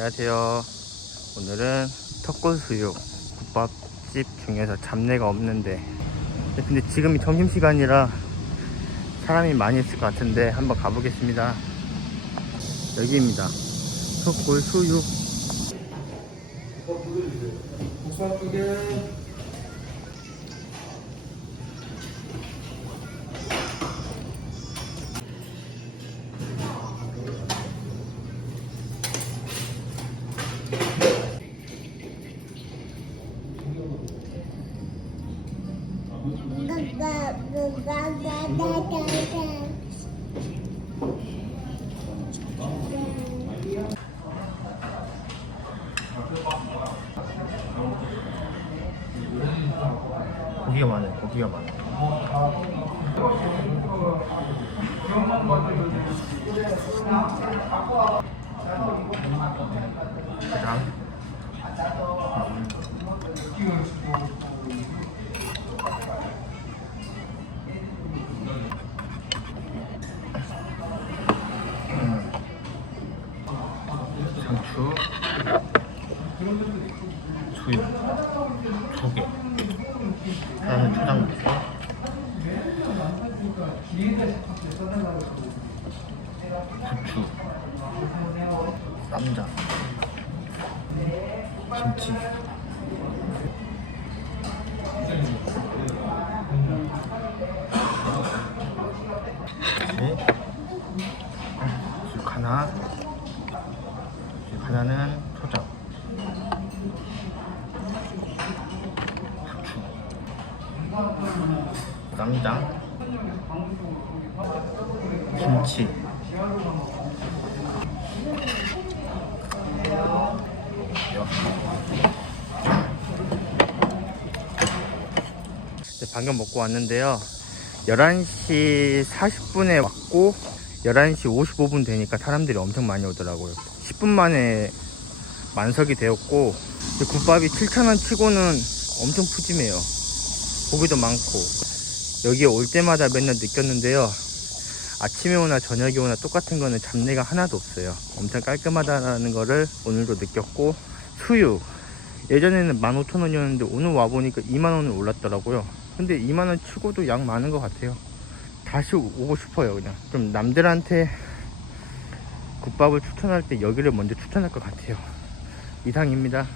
안녕하세요. 오늘은 턱골수육 국밥집 중에서 잡내가 없는데 근데 지금이 점심시간이라 사람이 많이 있을 것 같은데 한번 가보겠습니다. 여기입니다. 턱골수육 국밥 두 개. 고기가 많아요. 고기가 많아요. 가장 음. 상추 수육 조개. 그다음에 초장 넣고 부추 쌈장 김치. 네. 육 하나. 육 하나는 초장. 부추. 쌈장. 김치. 네, 방금 먹고 왔는데요. 11시 40분에 왔고 11시 55분 되니까 사람들이 엄청 많이 오더라고요. 10분 만에 만석이 되었고 이 국밥이 7,000원 치고는 엄청 푸짐해요. 고기도 많고. 여기에 올 때마다 맨날 느꼈는데요. 아침에 오나 저녁에 오나 똑같은 거는 잡내가 하나도 없어요. 엄청 깔끔하다는 거를 오늘도 느꼈고 수육 예전에는 15,000원이었는데 오늘 와보니까 2만원을 올랐더라고요. 근데 2만원 치고도 양 많은 것 같아요 다시 오고 싶어요 그냥. 좀 남들한테 국밥을 추천할 때 여기를 먼저 추천할 것 같아요. 이상입니다